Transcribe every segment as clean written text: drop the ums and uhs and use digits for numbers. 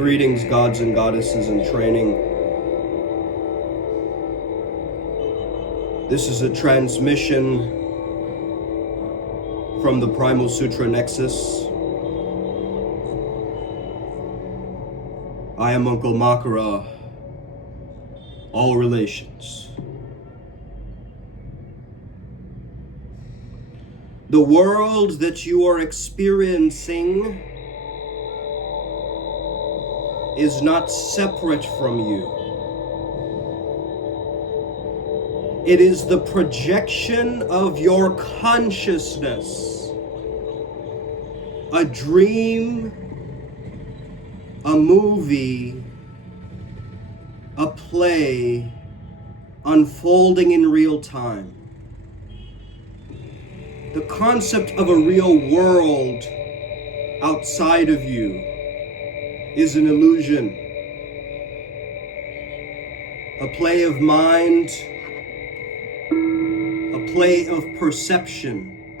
Greetings, gods and goddesses in training. This is a transmission from the Primal Sutra Nexus. I am Uncle Makara, all relations. The world that you are experiencing is not separate from you. It is the projection of your consciousness. A dream, a movie, a play unfolding in real time. The concept of a real world outside of you is an illusion, a play of mind, a play of perception.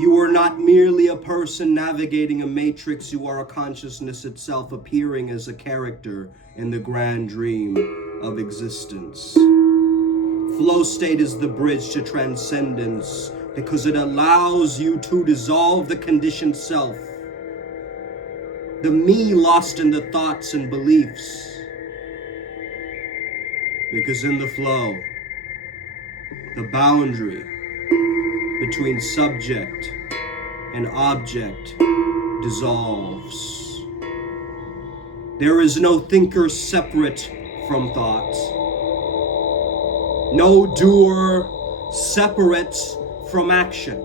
You are not merely a person navigating a matrix, you are a consciousness itself appearing as a character in the grand dream of existence. Flow state is the bridge to transcendence because it allows you to dissolve the conditioned self, the me lost in the thoughts and beliefs. Because in the flow, the boundary between subject and object dissolves. There is no thinker separate from thought, no doer separate from action.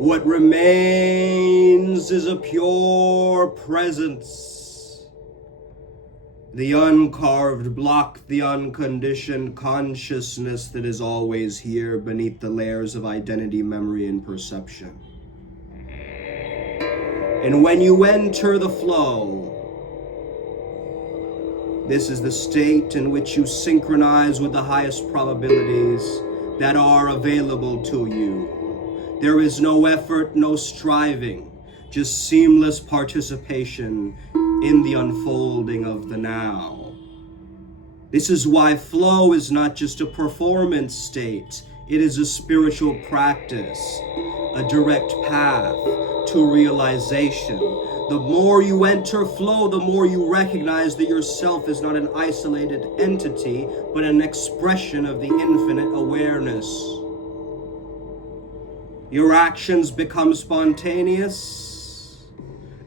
What remains is a pure presence, the uncarved block, the unconditioned consciousness that is always here beneath the layers of identity, memory, and perception. And when you enter the flow, this is the state in which you synchronize with the highest probabilities that are available to you. There is no effort, no striving, just seamless participation in the unfolding of the now. This is why flow is not just a performance state, it is a spiritual practice, a direct path to realization. The more you enter flow, the more you recognize that yourself is not an isolated entity, but an expression of the infinite awareness. Your actions become spontaneous,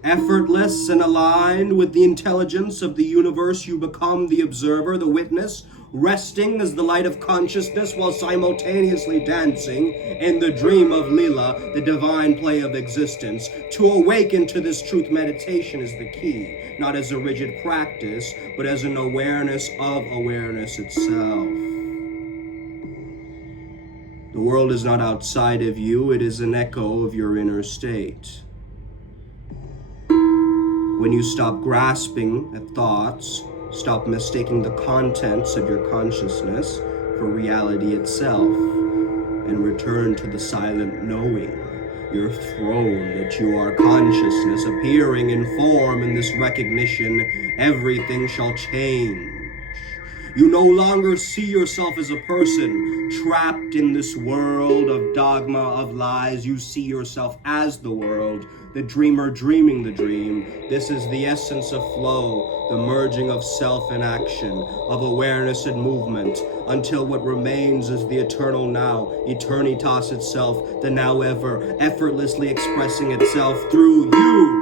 effortless, and aligned with the intelligence of the universe. You become the observer, the witness, resting as the light of consciousness while simultaneously dancing in the dream of Lila, the divine play of existence. To awaken to this truth, meditation is the key, not as a rigid practice, but as an awareness of awareness itself. The world is not outside of you, it is an echo of your inner state. When you stop grasping at thoughts, stop mistaking the contents of your consciousness for reality itself, and return to the silent knowing, your throne, that you are consciousness appearing in form. In this recognition, everything shall change. You no longer see yourself as a person trapped in this world of dogma, of lies. You see yourself as the world, the dreamer dreaming the dream. This is the essence of flow, the merging of self and action, of awareness and movement, until what remains is the eternal now, eternitas itself, the now ever, effortlessly expressing itself through you.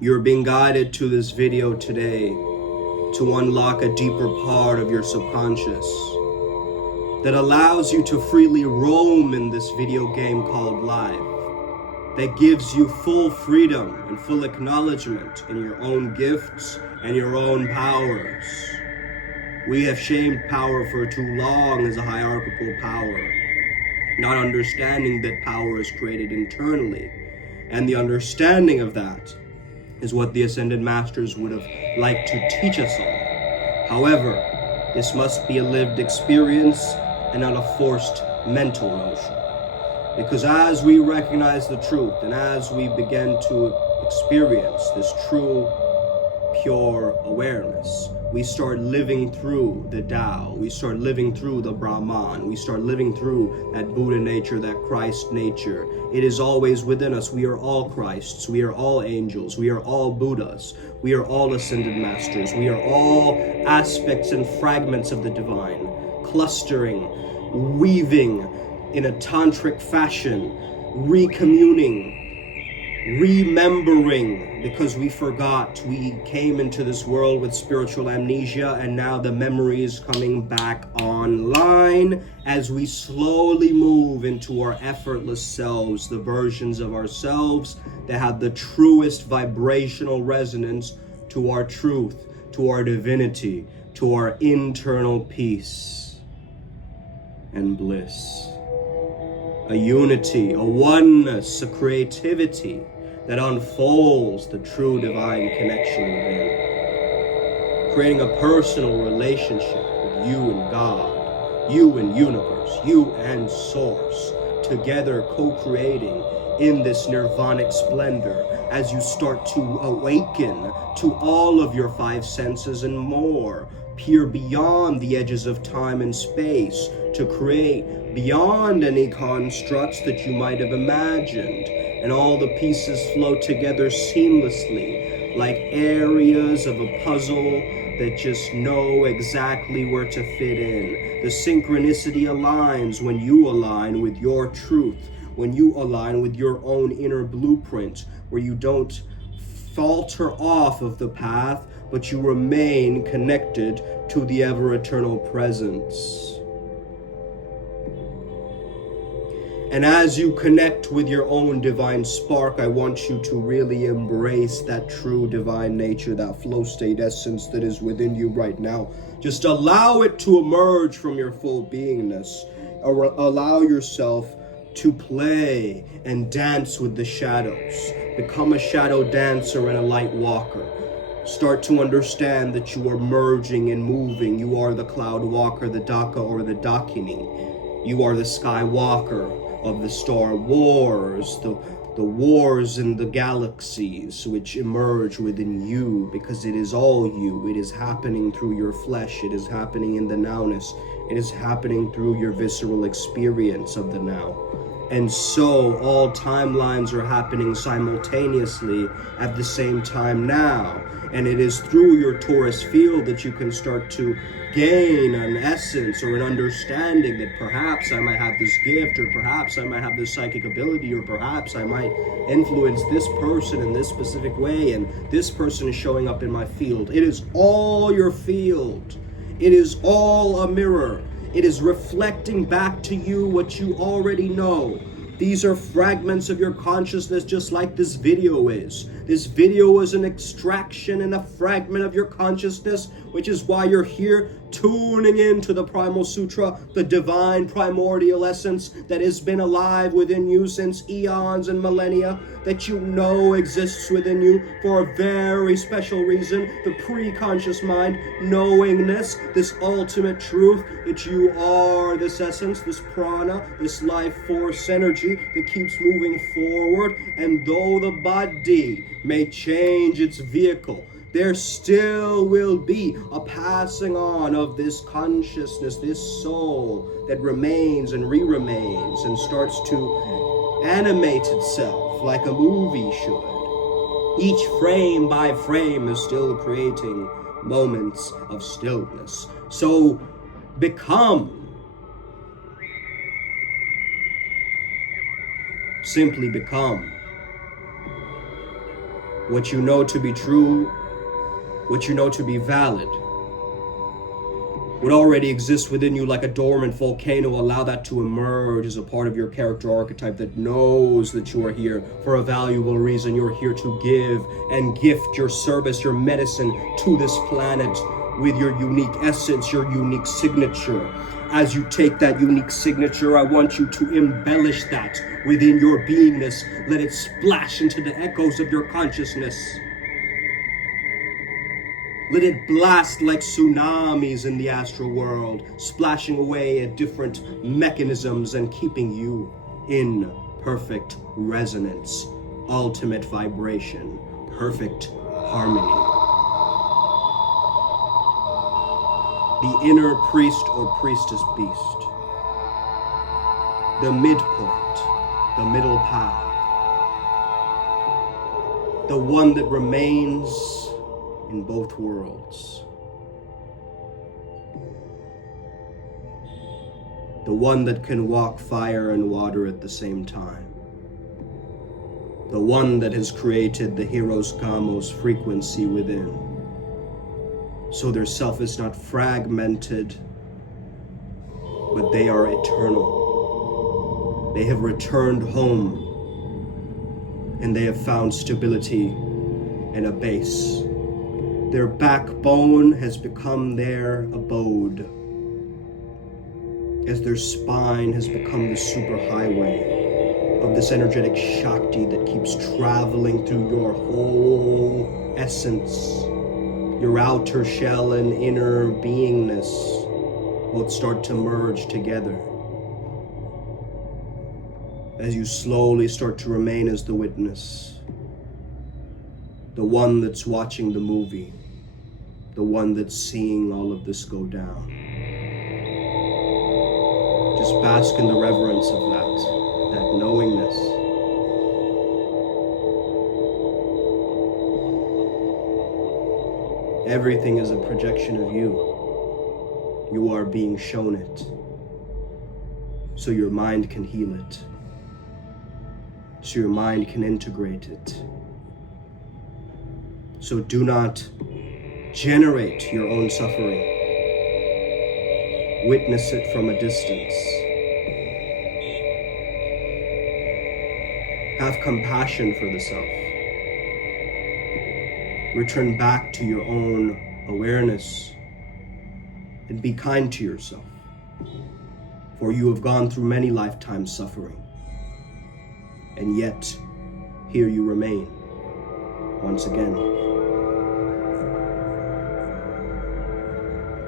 You're being guided to this video today to unlock a deeper part of your subconscious that allows you to freely roam in this video game called life, that gives you full freedom and full acknowledgement in your own gifts and your own powers. We have shamed power for too long as a hierarchical power, not understanding that power is created internally, and the understanding of that is what the Ascended Masters would have liked to teach us all. However, this must be a lived experience and not a forced mental notion. Because as we recognize the truth and as we begin to experience this true, pure awareness, we start living through the Tao, we start living through the Brahman, we start living through that Buddha nature, that Christ nature. It is always within us. We are all Christs, we are all angels, we are all Buddhas, we are all Ascended Masters, we are all aspects and fragments of the divine, clustering, weaving in a tantric fashion, recommuning, remembering, because we forgot. We came into this world with spiritual amnesia, and now the memory is coming back online as we slowly move into our effortless selves, the versions of ourselves that have the truest vibrational resonance to our truth, to our divinity, to our internal peace and bliss. A unity, a oneness, a creativity that unfolds the true divine connection within. Creating a personal relationship with you and God, you and universe, you and source, together co-creating in this nirvanic splendor as you start to awaken to all of your five senses and more, peer beyond the edges of time and space to create beyond any constructs that you might have imagined, and all the pieces flow together seamlessly like areas of a puzzle that just know exactly where to fit in. The synchronicity aligns when you align with your truth, when you align with your own inner blueprint, where you don't falter off of the path, but you remain connected to the ever-eternal presence. And as you connect with your own divine spark, I want you to really embrace that true divine nature, that flow state essence that is within you right now. Just allow it to emerge from your full beingness. Allow yourself to play and dance with the shadows. Become a shadow dancer and a light walker. Start to understand that you are merging and moving. You are the cloud walker, the Daka or the Dakini. You are the sky walker of the Star Wars, the wars in the galaxies which emerge within you, because it is all you. It is happening through your flesh. It is happening in the nowness. It is happening through your visceral experience of the now. And so all timelines are happening simultaneously at the same time now. And it is through your torus field that you can start to gain an essence or an understanding that perhaps I might have this gift, or perhaps I might have this psychic ability, or perhaps I might influence this person in this specific way, and this person is showing up in my field. It is all your field. It is all a mirror. It is reflecting back to you what you already know. These are fragments of your consciousness, just like this video is. This video is an extraction and a fragment of your consciousness, which is why you're here tuning into the Primal Sutra, the divine primordial essence that has been alive within you since eons and millennia, that you know exists within you for a very special reason, the pre-conscious mind, knowingness, this ultimate truth, that you are this essence, this prana, this life force energy that keeps moving forward. And though the body may change its vehicle, there still will be a passing on of this consciousness, this soul that remains and re-remains and starts to animate itself like a movie should. Each frame by frame is still creating moments of stillness. So become, simply become what you know to be true, what you know to be valid, what already exists within you like a dormant volcano. Allow that to emerge as a part of your character archetype that knows that you are here for a valuable reason. You're here to give and gift your service, your medicine to this planet with your unique essence, your unique signature. As you take that unique signature, I want you to embellish that within your beingness. Let it splash into the echoes of your consciousness. Let it blast like tsunamis in the astral world, splashing away at different mechanisms and keeping you in perfect resonance, ultimate vibration, perfect harmony. The inner priest or priestess beast, the midpoint, the middle path, the one that remains in both worlds, the one that can walk fire and water at the same time, the one that has created the Heros Gamos frequency within, so their self is not fragmented, but they are eternal. They have returned home, and they have found stability and a base. Their backbone has become their abode, as their spine has become the superhighway of this energetic Shakti that keeps traveling through your whole essence. Your outer shell and inner beingness both start to merge together as you slowly start to remain as the witness, the one that's watching the movie, the one that's seeing all of this go down. Just bask in the reverence of that knowingness. Everything is a projection of you. You are being shown it, so your mind can heal it, so your mind can integrate it. So do not generate your own suffering. Witness it from a distance. Have compassion for the self. Return back to your own awareness and be kind to yourself, for you have gone through many lifetimes suffering, and yet here you remain once again.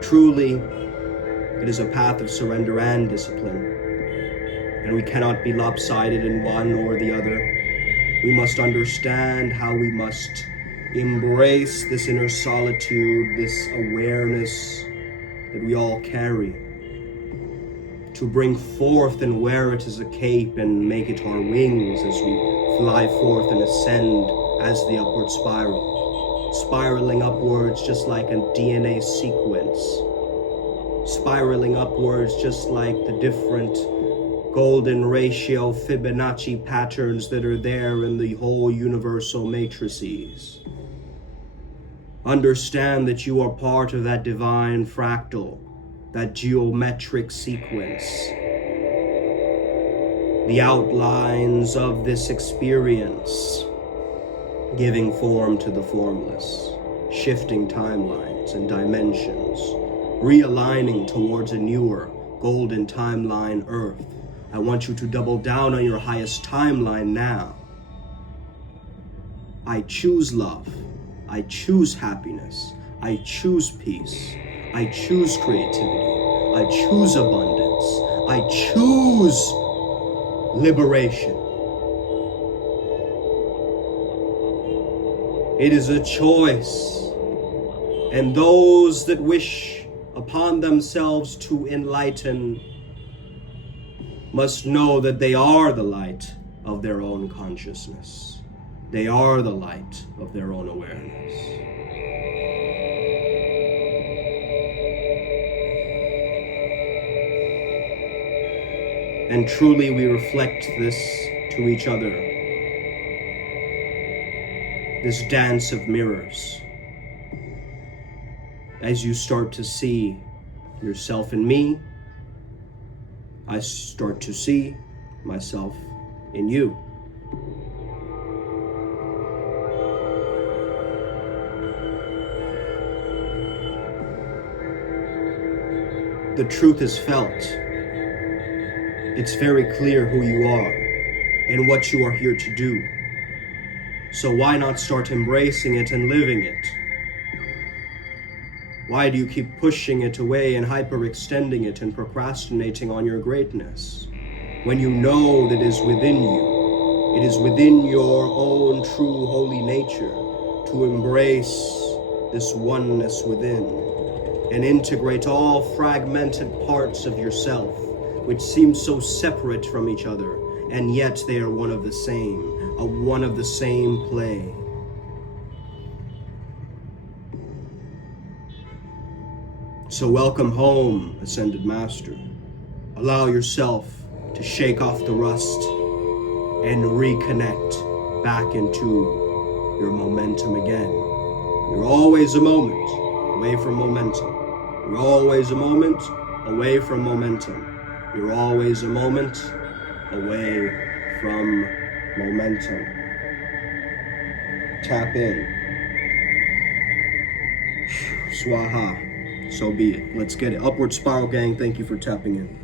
Truly, it is a path of surrender and discipline, and we cannot be lopsided in one or the other. We must understand how we must embrace this inner solitude, this awareness that we all carry, to bring forth and wear it as a cape and make it our wings as we fly forth and ascend as the upward spiral, spiraling upwards just like a DNA sequence, spiraling upwards just like the different golden ratio Fibonacci patterns that are there in the whole universal matrices. Understand that you are part of that divine fractal, that geometric sequence, the outlines of this experience, giving form to the formless, shifting timelines and dimensions, realigning towards a newer golden timeline Earth. I want you to double down on your highest timeline now. I choose love. I choose happiness. I choose peace. I choose creativity. I choose abundance. I choose liberation. It is a choice. And those that wish upon themselves to enlighten must know that they are the light of their own consciousness. They are the light of their own awareness. And truly we reflect this to each other. This dance of mirrors. As you start to see yourself in me, I start to see myself in you. The truth is felt. It's very clear who you are and what you are here to do. So why not start embracing it and living it? Why do you keep pushing it away and hyperextending it and procrastinating on your greatness? When you know that it is within you, it is within your own true holy nature to embrace this oneness within and integrate all fragmented parts of yourself, which seem so separate from each other, and yet they are one of the same, a one of the same play. So welcome home, Ascended Master. Allow yourself to shake off the rust and reconnect back into your momentum again. You're always a moment away from momentum. You're always a moment away from momentum. You're always a moment away from momentum. Tap in. Swaha. So be it. Let's get it. Upward Spiral Gang, thank you for tapping in.